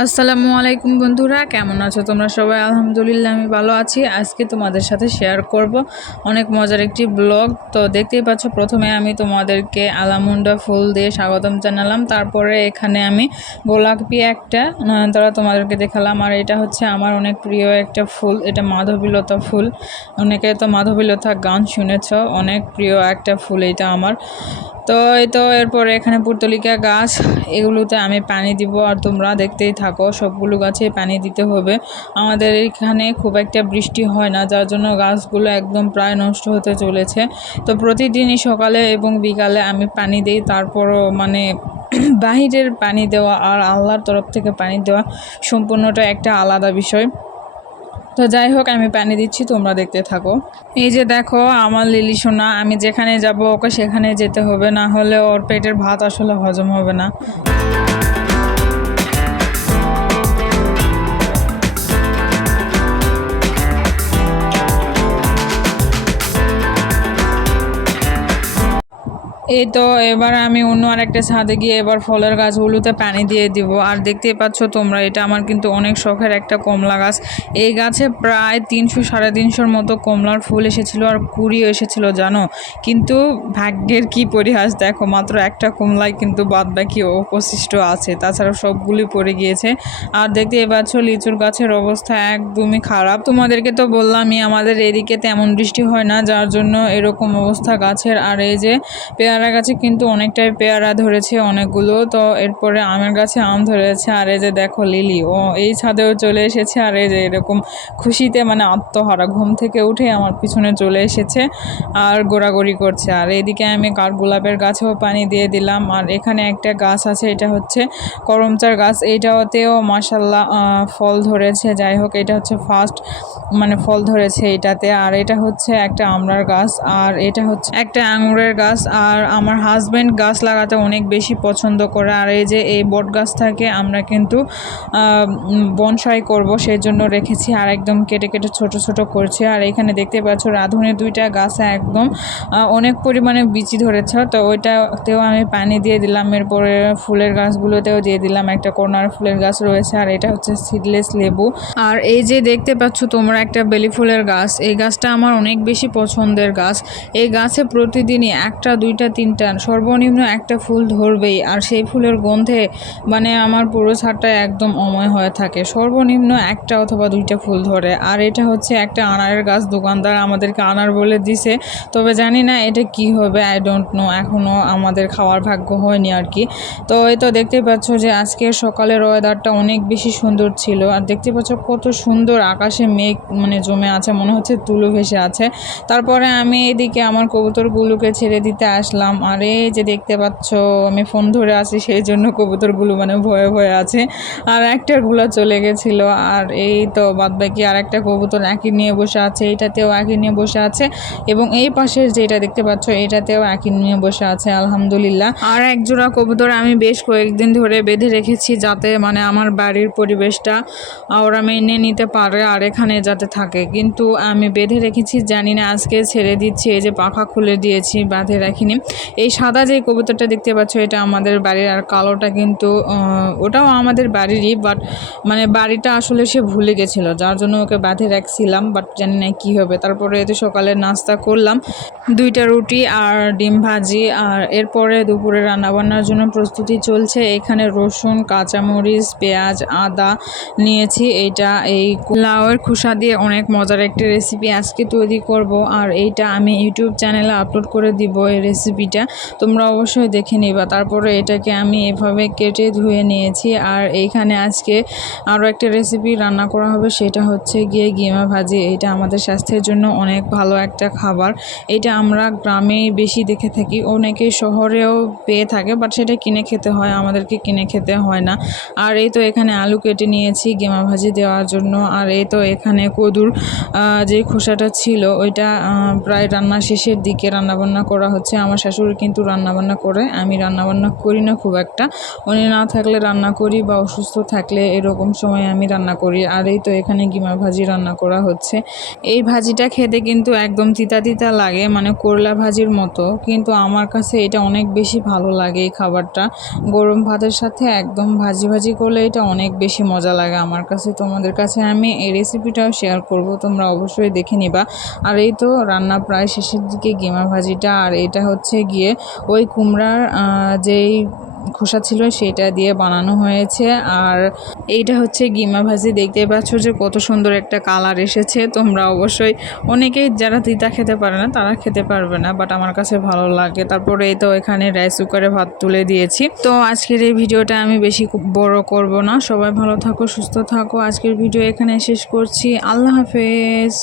আসসালামু আলাইকুম বন্ধুরা, কেমন আছো তোমরা সবাই? আলহামদুলিল্লাহ আমি ভালো আছি। আজকে তোমাদের সাথে শেয়ার করব অনেক মজার একটি ব্লগ। তো দেখতেই পাচ্ছ, প্রথমে আমি তোমাদেরকে আলামুন্ডা ফুল দিয়ে স্বাগতম জানালাম। তারপরে এখানে আমি গোলাপি একটা নয়নতারা তোমাদেরকে দেখালাম। আর এটা হচ্ছে আমার অনেক প্রিয় একটা ফুল, এটা মাধবীলতা ফুল। অনেকে তো মাধবীলতা গান শুনেছ, অনেক প্রিয় একটা ফুল এটা আমার। তো এই তো এরপরে এখানে পুর্তলিকা গাছ, এগুলোতে আমি পানি দিব। আর তোমরা দেখতেই থাকো, সবগুলো গাছে পানি দিতে হবে। আমাদের এখানে খুব একটা বৃষ্টি হয় না, যার জন্য গাছগুলো একদম প্রায় নষ্ট হতে চলেছে। তো প্রতিদিনই সকালে এবং বিকালে আমি পানি দিই। তারপরও বাহিরের পানি দেওয়া আর আল্লাহর তরফ থেকে পানি দেওয়া সম্পূর্ণটা একটা আলাদা বিষয়। তো যাই হোক, আমি পানি দিচ্ছি, তোমরা দেখতে থাকো। এই যে দেখো আমার লিলি সোনা, আমি যেখানে যাব ওকে সেখানে যেতে হবে, না হলে ওর পেটের ভাত আসলে হজম হবে না। এই তো এবার আমি অন্য আরেকটা ছাদে গিয়ে এবার ফলের গাছগুলোতে পানি দিয়ে দিব। আর দেখতেই পাচ্ছ তোমরা, এটা আমার কিন্তু অনেক শখের একটা কমলা গাছ। এই গাছে প্রায় 300-350 মতো কমলার ফুল এসেছিল আর কুড়িও এসেছিল জানো। কিন্তু ভাগ্যের কি পরিহাস, দেখো মাত্র একটা কমলাই কিন্তু বাদ বাকি অবশিষ্ট আছে, তাছাড়া সবগুলি পড়ে গিয়েছে। আর দেখতেই পাচ্ছ লিচুর গাছের অবস্থা একদমই খারাপ। তোমাদেরকে তো বললামই আমাদের এদিকে তেমন বৃষ্টি হয় না, যার জন্য এরকম অবস্থা গাছের। আর এই যে পেয়ারা গাছে কিন্তু অনেকটাই পেয়ারা ধরেছে, অনেকগুলো। তো এরপরে আমের গাছে আম ধরেছে। আর এই যে দেখো লিলি, ও এই ছাদেও চলে এসেছে। আর এই যে এরকম খুশিতে আত্মহারা, ঘুম থেকে উঠে আমার পিছনে চলে এসেছে আর গোড়াগড়ি করছে। আর এদিকে আমি কাঠগোলাপের গাছেও পানি দিয়ে দিলাম। আর এখানে একটা গাছ আছে, এটা হচ্ছে করমচার গাছ, এইটাতেও মাশাল্লাহ ফল ধরেছে। যাই হোক, এটা হচ্ছে ফার্স্ট ফল ধরেছে এটাতে। আর এটা হচ্ছে একটা আমড়ার গাছ, আর এটা হচ্ছে একটা আঙুরের গাছ। আর আমার হাজব্যান্ড গাছ লাগাতে অনেক বেশি পছন্দ করে। আর এই যে এই বট গাছটাকে আমরা কিন্তু বনসাই করব, সেই জন্য রেখেছি। আর একদম কেটে কেটে ছোট ছোট করছি। আর এখানে দেখতে পাচ্ছ রাঁধুনি দুইটা গাছে একদম অনেক পরিমাণে বিচি ধরেছে, তো ওইটাতেও আমি পানি দিয়ে দিলাম। এরপরে ফুলের গাছগুলোতেও দিয়ে দিলাম, একটা কর্নার ফুলের গাছ রয়েছে। আর এটা হচ্ছে সিডলেস লেবু। আর এই যে দেখতে পাচ্ছ তোমরা একটা বেলি ফুলের গাছ, এই গাছটা আমার অনেক বেশি পছন্দের গাছ। এই গাছে প্রতিদিনই একটা দুইটা তিনটা সর্বনিম্ন একটা ফুল ধরবেই। আর সেই ফুলের গন্ধে আমার পুরো ছাদটা একদম অময় হয়ে থাকে, সর্বনিম্ন একটা অথবা দুইটা ফুল ধরে। আর এটা হচ্ছে একটা আনারের গাছ, দোকানদার আমাদেরকে আনার বলে দিছে, তবে জানি না এটা কি হবে, আই ডোন্ট নো, এখনও আমাদের খাওয়ার ভাগ্য হয়নি আর কি। তো এই তো দেখতে পাচ্ছ যে আজকের সকালের ওয়েদারটা অনেক বেশি সুন্দর ছিল। আর দেখতে পাচ্ছ কত সুন্দর আকাশে মেঘ জমে আছে, মনে হচ্ছে তুলো ভেসে আছে। তারপরে আমি এদিকে আমার কবুতরগুলোকে ছেড়ে দিতে আসলাম। আর এই যে দেখতে পাচ্ছ আমি ফোন ধরে আছি, সেই জন্য কবুতরগুলো ভয়ে ভয়ে আছে। আর একটার গুলা চলে গেছিল। আর এই তো বাদ বাকি আর একটা কবুতর একই নিয়ে বসে আছে, এটাতেও একই নিয়ে বসে আছে, এবং এই পাশের যেটা দেখতে পাচ্ছ এটাতেও একই নিয়ে বসে আছে আলহামদুলিল্লাহ। আর এক জোড়া কবুতর আমি বেশ কয়েকদিন ধরে বেঁধে রেখেছি, যাতে আমার বাড়ির পরিবেশটা ওরা মেনে নিতে পারে আর এখানে যাতে থাকে। কিন্তু আমি বেঁধে রেখেছি, জানি না আজকে ছেড়ে দিচ্ছি। এই যে পাখা খুলে দিয়েছি, বাঁধে রাখিনি। এই সাদা যে কবুতরটা দেখতে পাচ্ছ এটা আমাদের বাড়ির, আর কালোটা কিন্তু ওটাও আমাদের বাড়িরই, বাট বাড়িটা আসলে সে ভুলে গেছিলো, যার জন্য ওকে বাঁধে রাখছিলাম, বাট জানি না কী হবে। তারপরে এতে সকালে নাস্তা করলাম, 2টা রুটি আর ডিম ভাজি। আর এরপরে দুপুরে রান্নাবান্নার জন্য প্রস্তুতি চলছে। এখানে রসুন, কাঁচামরিচ, পেঁয়াজ, আদা নিয়েছি। এইটা এই লাউয়ের খোসা দিয়ে অনেক মজার একটি রেসিপি আজকে তৈরি করব। আর এইটা আমি ইউটিউব চ্যানেলে আপলোড করে দিব এই রেসিপিটা, তোমরা অবশ্যই দেখে নিবা। তারপরে এটাকে আমি এভাবে কেটে ধুয়ে নিয়েছি। আর এইখানে আজকে আরও একটা রেসিপি রান্না করা হবে, সেটা হচ্ছে গিয়ে গিমা ভাজি। এটা আমাদের স্বাস্থ্যের জন্য অনেক ভালো একটা খাবার। এটা আমরা গ্রামেই বেশি দেখে থাকি, অনেকে শহরেও পেয়ে থাকে, বাট সেটা কিনে খেতে হয়, আমাদেরকে কিনে খেতে হয় না। আর এই তো এখানে আলু কেটে নিয়েছি গেমা ভাজি দেওয়ার জন্য। আর এই তো এখানে কদুর যে খোসাটা ছিল ওইটা প্রায় রান্না শেষের দিকে রান্নাবান্না করা হচ্ছে, আমার শাশুড়ি কিন্তু রান্নাবান্না করে, আমি রান্নাবান্না করি না খুব একটা। উনি না থাকলে রান্না করি বা অসুস্থ থাকলে এরকম সময় আমি রান্না করি। আর এই তো এখানে গিমা ভাজি রান্না করা হচ্ছে। এই ভাজিটা খেতে কিন্তু একদম তিতা তিতা লাগে, মানে করলা ভাজির মতো, কিন্তু আমার কাছে এটা অনেক বেশি ভালো লাগে। এই খাবারটা গরম ভাতের সাথে একদম ভাজি ভাজি করলে এটা অনেক বেশি মজা লাগে আমার কাছে। তোমাদের কাছে আমি এই রেসিপিটাও শেয়ার করব, তোমরা অবশ্যই দেখে নিবা। আর এই তো রান্না প্রায় শেষের দিকে গিমা ভাজিটা। আর এটা হচ্ছে গিয়ে ওই কুমড়ার যেই খোসা ছিল সেটা দিয়ে বানানো হয়েছে। আর এইটা হচ্ছে গিমা ভাজি, দেখতে পাচ্ছ যে কত সুন্দর একটা কালার এসেছে। তোমরা অবশ্যই, অনেকেই যারা তিতা খেতে পারে না তারা খেতে পারবে না, বাট আমার কাছে ভালো লাগে। তারপরে এই তো এখানে রাইস কুকারে ভাত তুলে দিয়েছি। তো আজকের এই ভিডিওটা আমি বেশি বড় করব না। সবাই ভালো থাকো, সুস্থ থাকো। আজকের ভিডিও এখানে শেষ করছি। আল্লাহ হাফেজ।